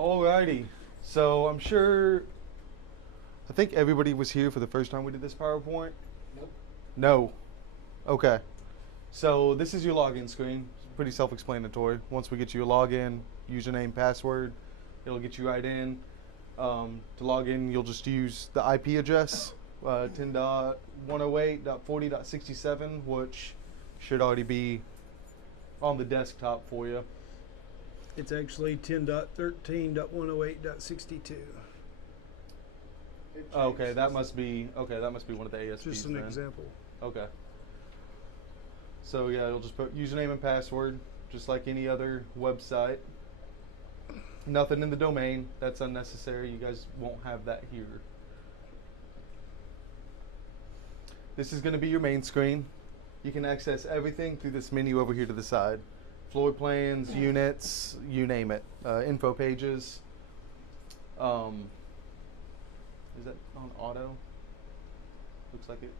Alrighty, so I think everybody was here for the first time we did this PowerPoint. Nope. No. Okay. So this is your login screen. It's pretty self-explanatory. Once we get you a login, username, password, it'll get you right in. To log in, you'll just use the IP address, 10.108.40.67, which should already be on the desktop for you. It's actually 10.13.108.62. Okay, that must be one of the ASPs. Just an then. example. Okay. So yeah, you'll just put username and password, just like any other website. Nothing in the domain. That's unnecessary. You guys won't have that here. This is going to be your main screen. You can access everything through this menu over here to the side. Floor plans, units, you name it. Info pages. Is that on auto? Looks like it.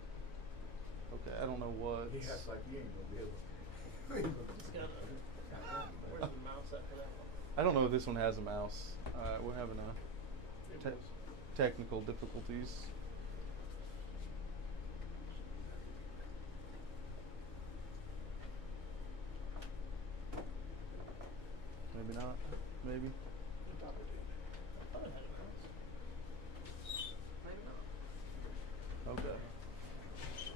Okay, I don't know what. He has like he ain't gonna be able to. Where's the mouse at for that one? I don't know if this one has a mouse. We're having technical difficulties. Maybe not. Maybe. I thought it had a mouse. Maybe not. Okay.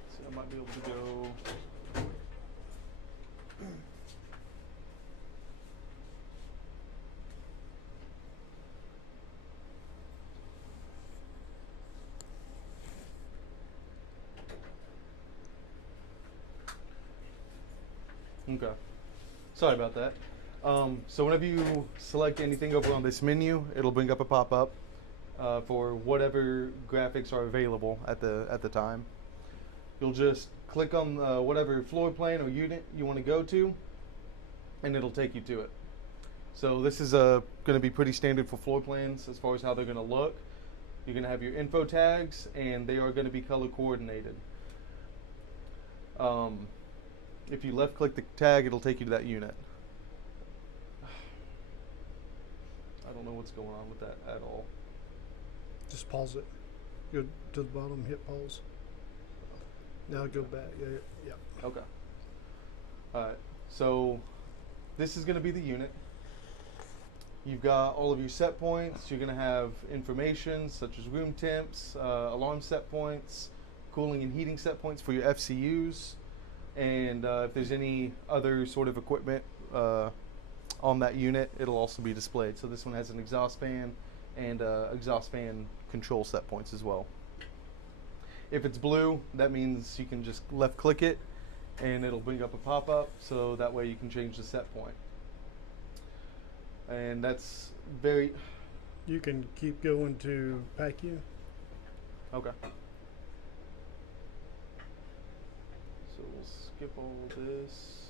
So I might be able to go. Okay. Sorry about that. So whenever you select anything over on this menu, it'll bring up a pop-up for whatever graphics are available at the time. You'll just click on whatever floor plan or unit you want to go to, and it'll take you to it. So this is going to be pretty standard for floor plans as far as how they're going to look. You're going to have your info tags, and they are going to be color coordinated. If you left click the tag, it'll take you to that unit. I don't know what's going on with that at all. Just pause it. Go to the bottom, hit pause. Now go back. Yeah. Okay. Alright, so this is going to be the unit. You've got all of your set points. You're going to have information such as room temps, alarm set points, cooling and heating set points for your FCUs, and if there's any other sort of equipment on that unit, it'll also be displayed. So this one has an exhaust fan and exhaust fan control set points as well. If it's blue, that means you can just left click it and it'll bring up a pop-up, so that way you can change the set point. And that's very... You can keep going to PACU. Okay. So we'll skip all this.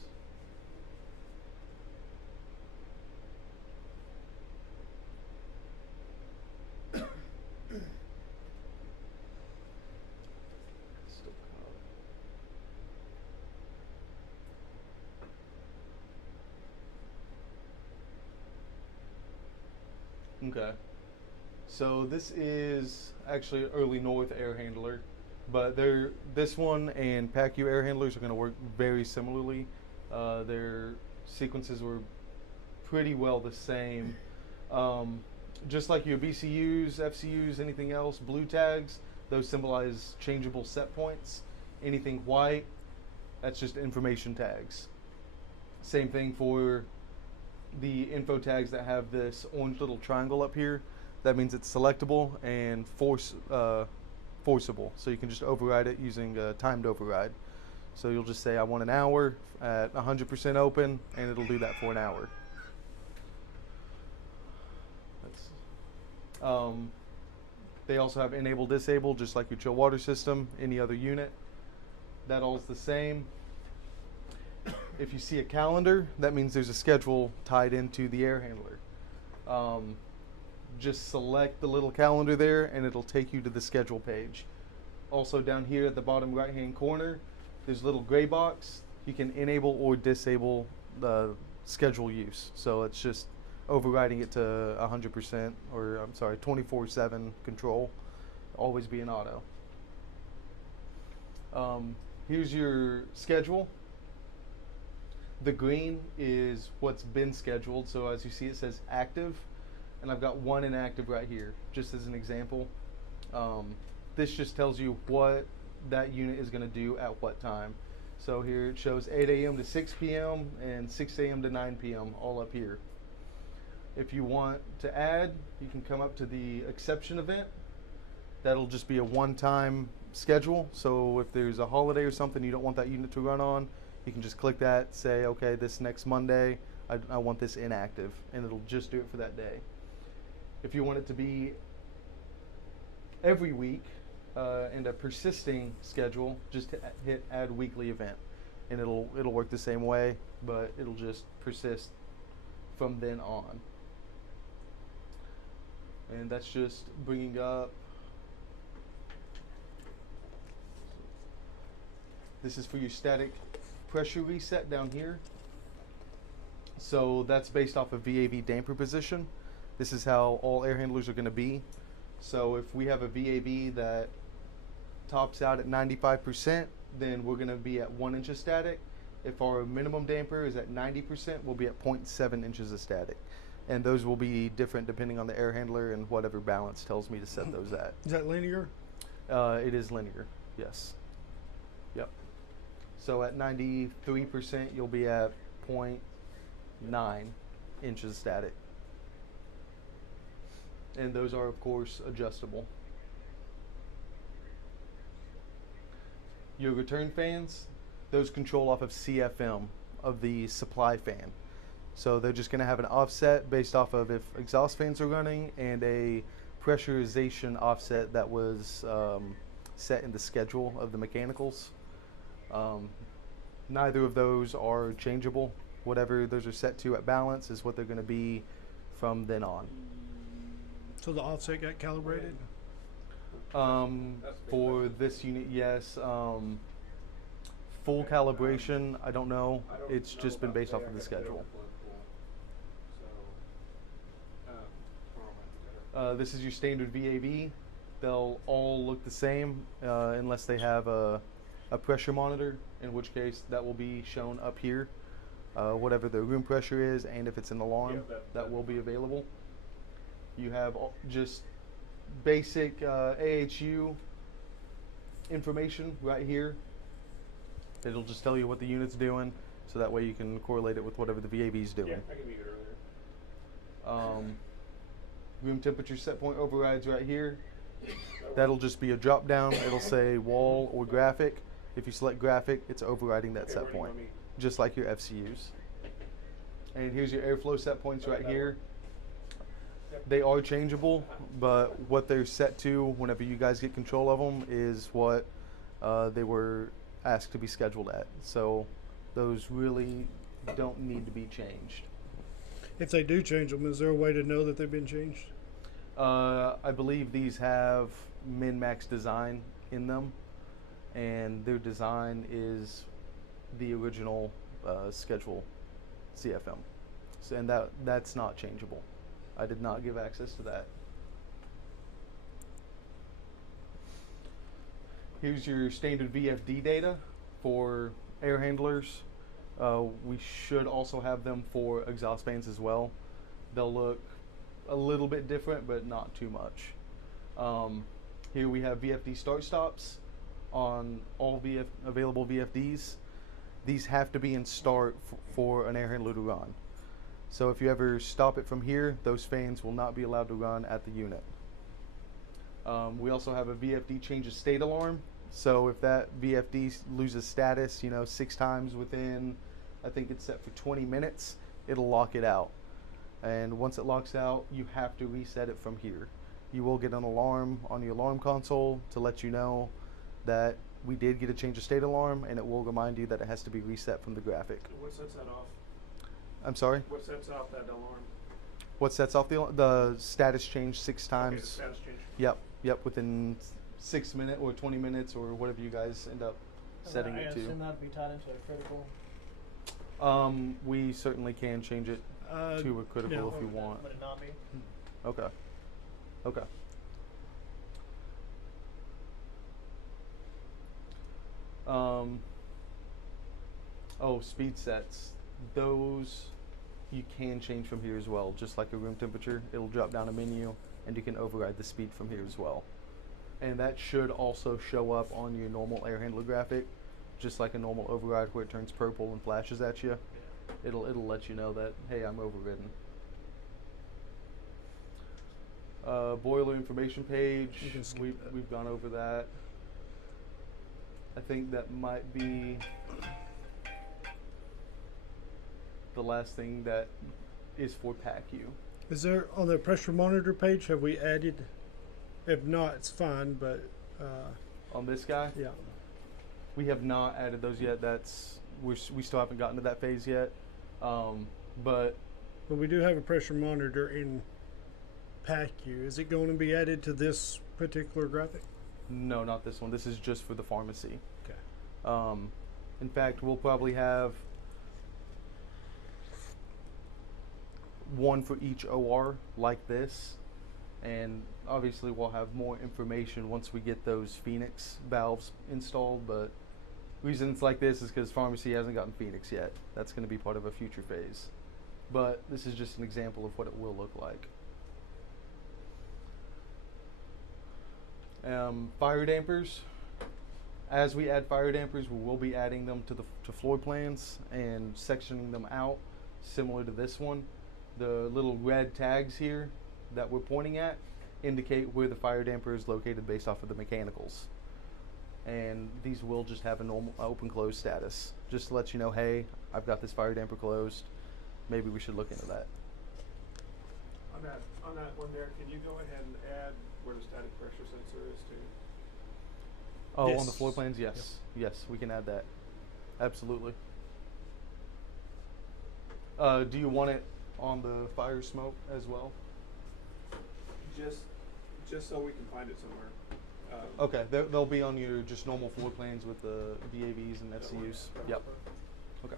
Okay, so this is actually an early North air handler, but this one and PACU air handlers are going to work very similarly. Their sequences were pretty well the same. Just like your BCUs, FCUs, anything else, blue tags, those symbolize changeable set points. Anything white, that's just information tags. Same thing for the info tags that have this orange little triangle up here. That means it's selectable and forcible. So you can just override it using a timed override. So you'll just say I want an hour at 100% open, and it'll do that for an hour. They also have enable disable, just like your chill water system, any other unit. That all's the same. If you see a calendar, that means there's a schedule tied into the air handler. Just select the little calendar there and it'll take you to the schedule page. Also down here at the bottom right hand corner, there's a little gray box. You can enable or disable the schedule use. So it's just overriding it to 100%, or I'm sorry, 24/7 control, always be an auto. Here's your schedule. The green is what's been scheduled, so as you see it says active, and I've got one inactive right here, just as an example. This just tells you what that unit is going to do at what time. So here it shows 8 a.m. to 6 p.m. and 6 a.m. to 9 p.m. all up here. If you want to add, you can come up to the exception event. That'll just be a one-time schedule. So if there's a holiday or something you don't want that unit to run on, you can just click that, say, okay, this next Monday, I want this inactive, and it'll just do it for that day. If you want it to be every week and a persisting schedule, just hit add weekly event, and it'll work the same way, but it'll just persist from then on. And that's just bringing up. This is for your static pressure reset down here. So that's based off of VAV damper position. This is how all air handlers are going to be. So if we have a VAV that tops out at 95%, then we're going to be at 1 inch of static. If our minimum damper is at 90%, we'll be at 0.7 inches of static. And those will be different depending on the air handler and whatever balance tells me to set those at. Is that linear? It is linear, yes. Yep. So at 93%, you'll be at 0.9 inches static. And those are, of course, adjustable. Your return fans, those control off of CFM, of the supply fan. So they're just going to have an offset based off of if exhaust fans are running, and a pressurization offset that was set in the schedule of the mechanicals. Neither of those are changeable. Whatever those are set to at balance is what they're going to be from then on. So the offset got calibrated? For this unit, yes. Full calibration, I don't know. It's just been based off of the schedule. This is your standard VAV. They'll all look the same unless they have a pressure monitor, in which case that will be shown up here. Whatever the room pressure is, and if it's an alarm, that will be available. You have just basic AHU information right here. It'll just tell you what the unit's doing, so that way you can correlate it with whatever the VAV is doing. Yeah, I can read it earlier. Room temperature set point overrides right here. That'll just be a drop down. It'll say wall or graphic. If you select graphic, it's overriding that set point, just like your FCUs. And here's your airflow set points right here. They are changeable, but what they're set to whenever you guys get control of them is what they were asked to be scheduled at. So those really don't need to be changed. If they do change them, is there a way to know that they've been changed? I believe these have min-max design in them, and their design is the original schedule CFM. So, and that's not changeable. I did not give access to that. Here's your standard VFD data for air handlers. We should also have them for exhaust fans as well. They'll look a little bit different, but not too much. Here we have VFD start stops on all available VFDs. These have to be in start for an air handler to run. So if you ever stop it from here, those fans will not be allowed to run at the unit. We also have a VFD change of state alarm. So if that VFD loses status, 6 times within, I think it's set for 20 minutes, it'll lock it out. And once it locks out, you have to reset it from here. You will get an alarm on your alarm console to let you know that we did get a change of state alarm, and it will remind you that it has to be reset from the graphic. What sets that off? I'm sorry? What sets off that alarm? What sets off the status change 6 times? Okay, the status change. Yep, within 6 minutes or 20 minutes or whatever you guys end up setting I it to. assume that would be tied into a critical. We certainly can change it Two are critical yeah. if you want. Would it not be? Okay. Okay. Oh, speed sets. Those you can change from here as well, just like a room temperature. It'll drop down a menu, and you can override the speed from here as well. And that should also show up on your normal air handler graphic, just like a normal override where it turns purple and flashes at you. Yeah. It'll let you know that, hey, I'm overridden. Boiler information page. You can skip that. We've gone over that. I think that might be the last thing that is for PACU. Is there on the pressure monitor page? Have we added? If not, it's fine. But On this guy, yeah, we have not added those yet. We still haven't gotten to that phase yet. But we do have a pressure monitor in PACU. Is it going to be added to this particular graphic? no, not this one. This is just for the pharmacy. Okay. In fact, we'll probably have one for each OR like this, and obviously we'll have more information once we get those Phoenix valves installed. But reason it's like this is because pharmacy hasn't gotten Phoenix yet. That's going to be part of a future phase. But this is just an example of what it will look like. Fire dampers. As we add fire dampers, we will be adding them to floor plans and sectioning them out, similar to this one. The little red tags here that we're pointing at indicate where the fire damper is located based off of the mechanicals. And these will just have a normal open-close status, just to let you know, hey, I've got this fire damper closed. Maybe we should look into that. On that one there, can you go ahead and add where the static pressure sensor is too? Oh, Yes. on the floor plans, yes. Yes, we can add that. Absolutely. Do you want it on the fire smoke as well? Just so we can find it somewhere. Okay, they'll be on your just normal floor plans with the VAVs and FCUs. Yep. Okay.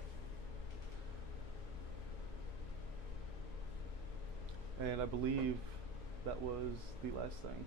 And I believe that was the last thing.